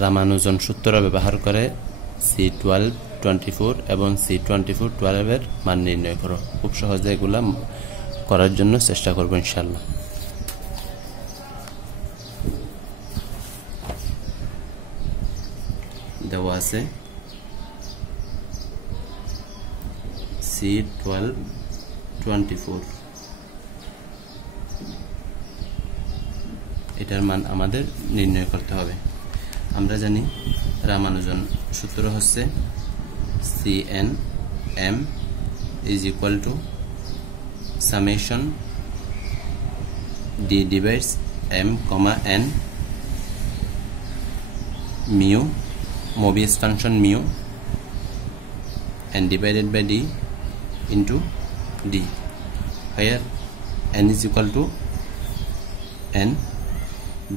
রামানুজন সূত্র ব্যবহার করে C12 24 এবং C24 12 এর মান নির্ণয় করো। খুব সহজে এগুলা করার জন্য চেষ্টা করব ইনশাআল্লাহ। দেওয়া আছে C12 24, এটার মান আমাদের নির্ণয় করতে হবে। আমরা জানি রামানুজন সূত্র হচ্ছে CNM is equal to summation D divides M, N mu Mobius function mu and divided by D into D, where N is equal to N,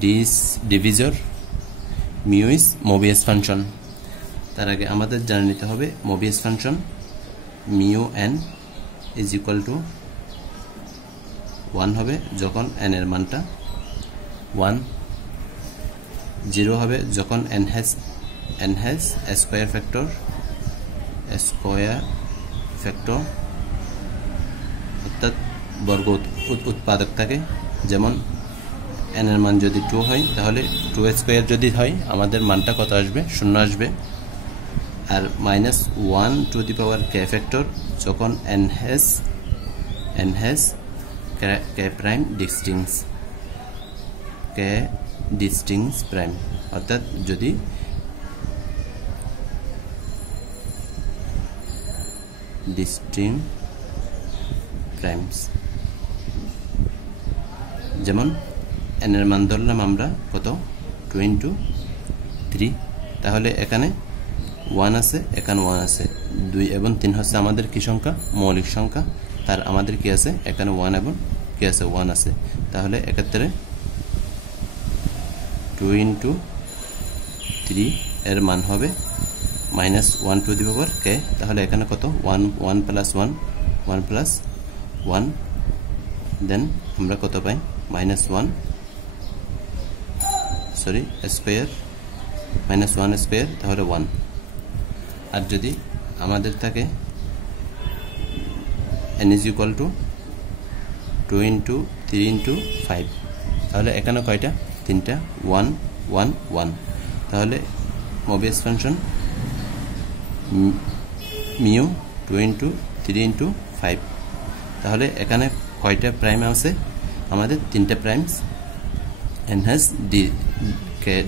D is divisor, mu is Mobius function। তার আগে আমাদের জানা নিতে হবে Mobius function mu n is equal to 1 হবে যখন n এর মানটা 1, 0 হবে যখন n has a square factor অর্থাৎ বর্গ উৎপাদক থাকে। যেমন n এর মান যদি 2 হয় তাহলে 2 স্কয়ার যদি হয় আমাদের মানটা কত আসবে? 0 আসবে। আর -1 to the power k factor যখন n has k prime distinct prime, অর্থাৎ যদি distinct primes, যেমন n এর মান ধরলাম আমরা কত? 2 into 3, তাহলে এখানে 1 আছে, এখানে 1 আছে, 2 এবং 3 হচ্ছে আমাদের কি সংখ্যা? মৌলিক সংখ্যা। তার আমাদের কি আছে? এখানে 1 এবং কি আছে? 1 আছে। তাহলে এক্ষেত্রে 2 into 3 এর মান হবে -1 টু দি পাওয়ার k। তাহলে এখানে কত? 1 plus 1 দেন আমরা কত পাই? -1 স্কয়ার, -1 স্কয়ার, তাহলে 1। আর যদি আমাদের থাকে n is equal to 2 into 3 into 5, তাহলে এখানে কয়টা? 3টা, 1 1 1। তাহলে Mobius function mu 2 into 3 into 5, তাহলে এখানে কয়টা প্রাইম আছে? আমাদের 3টা primes, and has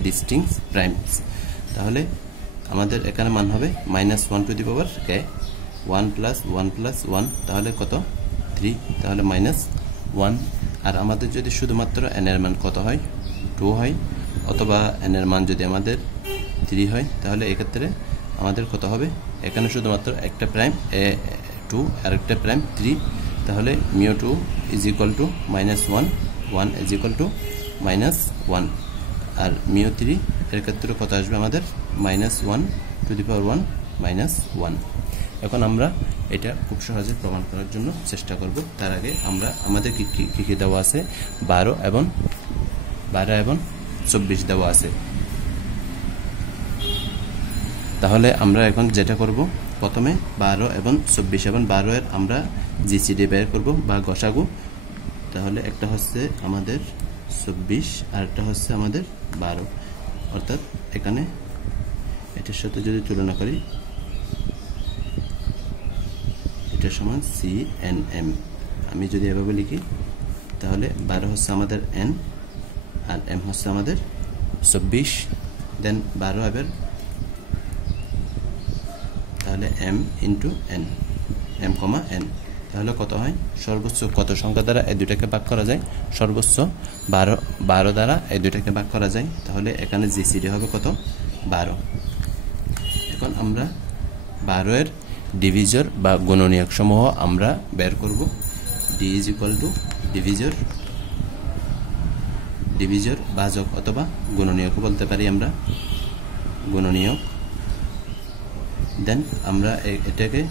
distinct primes। তাহলে আমাদের এখানে মান হবে -1 to the power k, 1 plus 1 plus 1, তাহলে কত? 3, তাহলে -1। আর আমাদের যদি শুধুমাত্র n এর মান কত হয়? 2 হয়, অথবা n এর মান যদি আমাদের 3 হয়, তাহলে এক্ষেত্রে আমাদের কত হবে? এখানে শুধুমাত্র একটা প্রাইম 2 আর একটা প্রাইম 3, তাহলে mu2 is equal to -1, 1 is equal to -1। R mu3 এর ক্ষেত্রে কত আসবে আমাদের? -1 টু দি পাওয়ার 1 -1। এখন আমরা এটা খুব সহজে প্রমাণ করার জন্য চেষ্টা করব। তার আগে আমরা আমাদের কি দেওয়া আছে? 12 এবং 24 দেওয়া আছে। তাহলে আমরা এখন যেটা করব, প্রথমে 12 এবং 24 এবং 12 এর আমরা জিসিডি বের করব বা গসাগু। তাহলে একটা হচ্ছে আমাদের 24 আর একটা হচ্ছে আমাদের 12, অর্থাৎ এখানে এটার সাথে যদি তুলনা করি, এটা সমান CNM। আমি যদি এভাবে লিখি তাহলে 12 হচ্ছে আমাদের n আর m হচ্ছে আমাদের 24, দেন 12 এবার তাহলে m into n, m, n। তাহলে কত হয়? সর্বোচ্চ কত সংখ্যা দ্বারা এই দুটাকে ভাগ করা যায়? সর্বোচ্চ 12 দ্বারা এই দুটাকে ভাগ করা যায়। তাহলে এখানে জিসিডি হবে কত? 12। এখন আমরা 12 এর ডিভিজর বা গুণনীয়ক সমূহ আমরা বের করব। d is equal to divisor ভাজক অথবা গুণনীয়ক বলতে পারি আমরা, গুণনীয়ক। দেন আমরা এটাকে,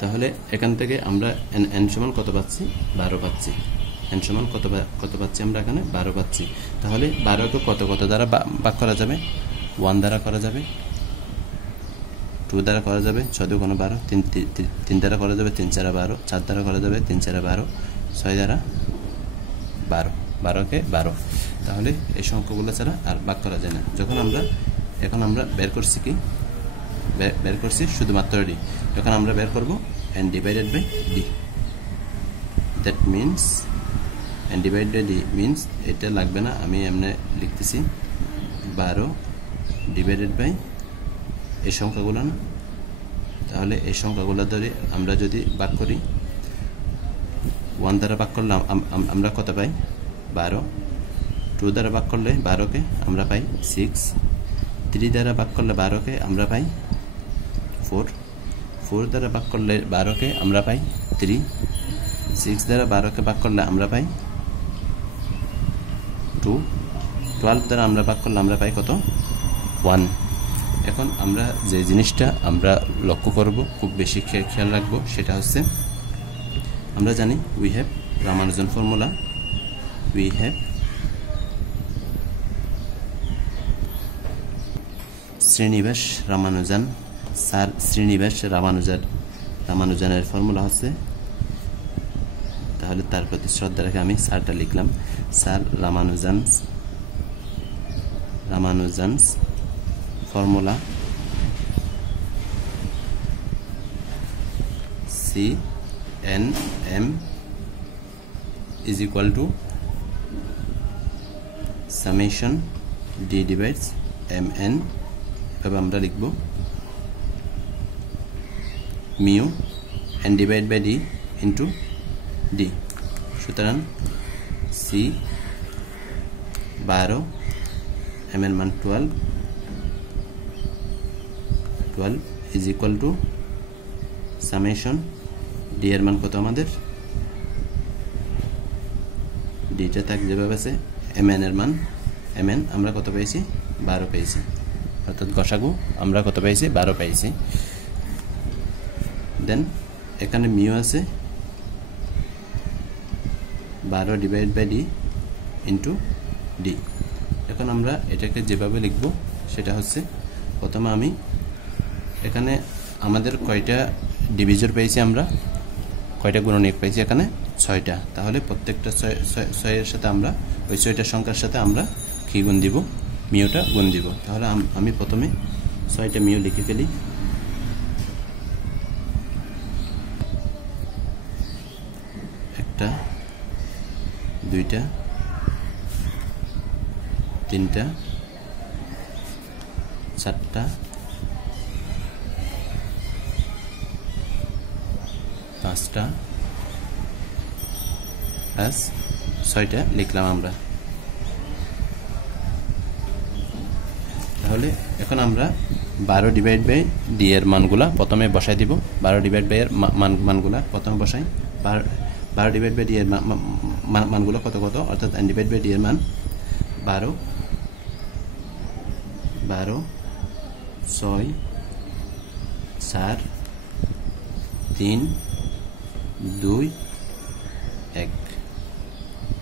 তাহলে এখান থেকে আমরা n সমান কত পাচ্ছি? 12 পাচ্ছি। n সমান কত পাচ্ছি আমরা এখানে 12 পাচ্ছি। তাহলে 12 কে কত দ্বারা ভাগ করা যাবে? 1 দ্বারা করা যাবে, 2 দ্বারা করা যাবে, 6 2 12, 3 দ্বারা করা যাবে, 3 4 12, 4 দ্বারা করা যাবে, 3 4 12, 6 দ্বারা 12, 12 কে 12। তাহলে এই সংখ্যাগুলো ছাড়া আর ভাগ করা যায় না। এখন আমরা বের করছি কি? বের করছি শুধুমাত্র ডি। যখন আমরা বের করব n divided by d, that means n divided by d means এটা লাগবে না, আমি এমনি লিখতেছি 12 divided by এই সংখ্যাগুলো না। তাহলে এই সংখ্যাগুলো ধরে আমরা যদি ভাগ করি, 1 দ্বারা ভাগ করলে আমরা কত পাই? 12। 2 দ্বারা ভাগ করলে 12 কে আমরা পাই 6। 3 দ্বারা ভাগ করলে 12 কে আমরা পাই 4। 4 দ্বারা ভাগ করলে 12 কে আমরা পাই 3। 6 দ্বারা 12 কে ভাগ করলে আমরা পাই 2। 12 দ্বারা আমরা ভাগ করলে আমরা পাই কত? 1। এখন আমরা যে জিনিসটা আমরা লক্ষ্য করব, খুব বেশি খেয়াল রাখবো, সেটা হচ্ছে আমরা জানি we have Ramanujan formula, we have Srinivasa Ramanujan, sir Srinivasa রামানুজানের ফর্মুলা হচ্ছে, তাহলে তার প্রতি শ্রদ্ধা রেখে আমি স্যারটা লিখলাম, sir Ramanujan's formula CNM is equal to summation d divides mn, এভাবে আমরা লিখব mu n divided by d into d। সুতরাং c 12, m এর মান 12 is equal to summation d এর মান কত আমাদের? d টা থাক যেভাবে আছে, mn এর মান mn আমরা কত পেয়েছি? 12 পেয়েছি, অর্থাৎ গসাগু আমরা কত পেয়েছি? 12 পেয়েছি। দেন এখানে মিউ আছে 12 divide by D into D. এখন আমরা এটাকে যেভাবে লিখব সেটা হচ্ছে, প্রথমে আমি এখানে আমাদের কয়টা ডিভিজর পেয়েছি, আমরা কয়টা গুণনীয়ক পেয়েছি? এখানে 6টা। তাহলে প্রত্যেকটা 6 এর সাথে আমরা ওই 6টা সংখ্যার সাথে আমরা কি গুণ দিব? মিউটা গুণ দিব। তাহলে আমি প্রথমে 6টা মিউ লিখে ফেলি। একটা, দুইটা, তিনটা, চারটা, পাঁচটা, প্লাস 6টা লিখলাম আমরা। তাহলে এখন আমরা 12 ডিভাইড বাই ডি এর মানগুলা প্রথমে বসাই দিব। 12 ডিভাইড বাই এর মানগুলা প্রথমে বসাই। 12 ডিভাইড বাই ডি এর মানগুলো কত কত, অর্থাৎ n ডিভাইড বাই ডি এর মান 12, 6, 4, 3, 2, 1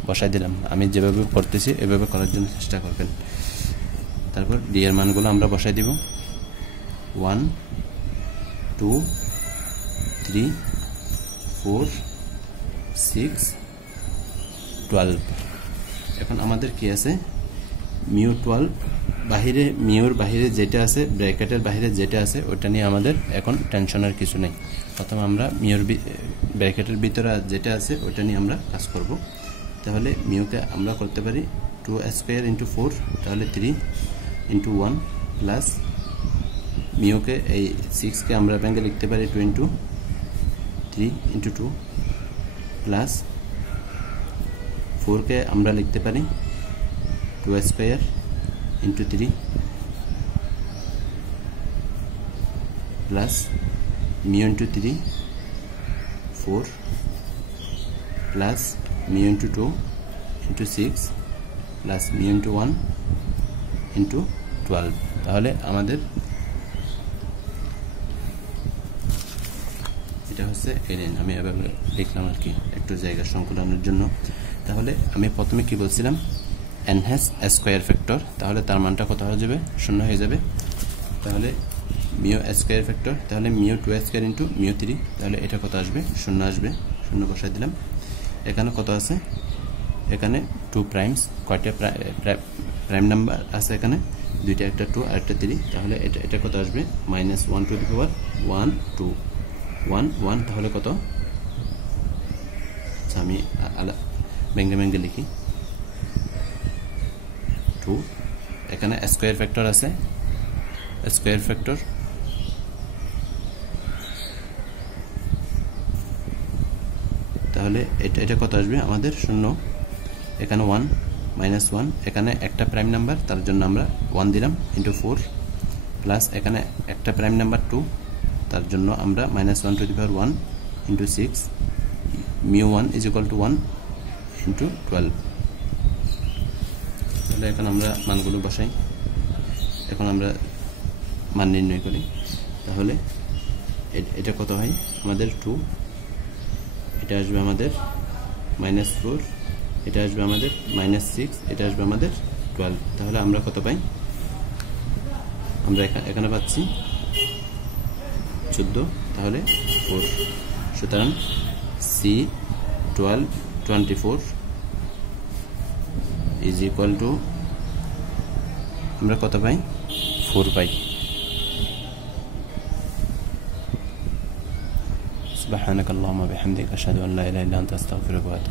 বসাই দিলাম। আমি যেভাবে পড়তেছি এভাবে করার জন্য চেষ্টা করবেন। তারপর ডি এর মানগুলো আমরা বসাই দিব। 1, 2, 3, 4, 6, 12। এখন আমাদের কি আছে? মিউ 12 বাহিরে, মিউর বাহিরে যেটা আছে, ব্র্যাকেটের বাহিরে যেটা আছে ওটা নিয়ে আমাদের এখন টেনশনের কিছু নেই। প্রথমে আমরা মিউর ব্র্যাকেটের ভিতরে যেটা আছে ওটা নিয়ে আমরা কাজ করব। তাহলে মিউকে আমরা করতে পারি 2 স্কয়ার ইন্টু 4, তাহলে 3 ইন্টু 1 প্লাস মিউকে এই 6কে আমরা ব্যাঙ্কে লিখতে পারি 2 ইন্টু 3 ইন্টু 2 প্লাস 4কে আমরা লিখতে পারি 2 square into 3 plus mu into 3 4 plus mu into 2 into 6 plus mu into 1 into 12। তাহলে আমাদের এটা হচ্ছে এলএন। আমি এভাবে লিখলাম আর কি, একটু জায়গা সংকলনের জন্য। তাহলে আমি প্রথমে কি বলছিলাম n has a square factor, তাহলে তার মানটা কত হয়ে যাবে 0 হয়ে যাবে। তাহলে mu a square factor, তাহলে mu 2 square into mu 3, তাহলে এটা কত আসবে 0 আসবে, 0 বসাই দিলাম। এখানে কত আছে, এখানে 2 প্রাইমস, কয়টা প্রাইম নাম্বার আছে এখানে, দুইটা, একটা 2 আর একটা 3, তাহলে এটা কত আসবে -1 to the power 1 2 1 1, তাহলে কত, আচ্ছা আমি ভেঙ্গে লিখি 2, এখানে স্কয়ার ফ্যাক্টর আছে, স্কয়ার ফ্যাক্টর তাহলে এটা কত আসবে আমাদের 0, এখানে 1 -1, এখানে একটা প্রাইম নাম্বার তার জন্য আমরা 1 দিলাম ইনটু 4, প্লাস এখানে একটা প্রাইম নাম্বার 2 তার জন্য আমরা -1 to the power 1 into 6, mu1 is equal to 1 into 12। তাহলে এখন আমরা মানগুলো বসাই, এখন আমরা মান নির্ণয় করি। তাহলে এটা কত হয় আমাদের 2, এটা আসবে আমাদের -4, এটা আসবে আমাদের -6, এটা আসবে আমাদের 12, তাহলে আমরা কত পাই, আমরা এখানে পাচ্ছি 14, তাহলে 4, সুতরাং C12 24 is equal to আমরা কত পাই 4 পাই। سبحانك اللهم وبحمدك أشهد أن لا إله إلا أنت أستغفرك وأتوب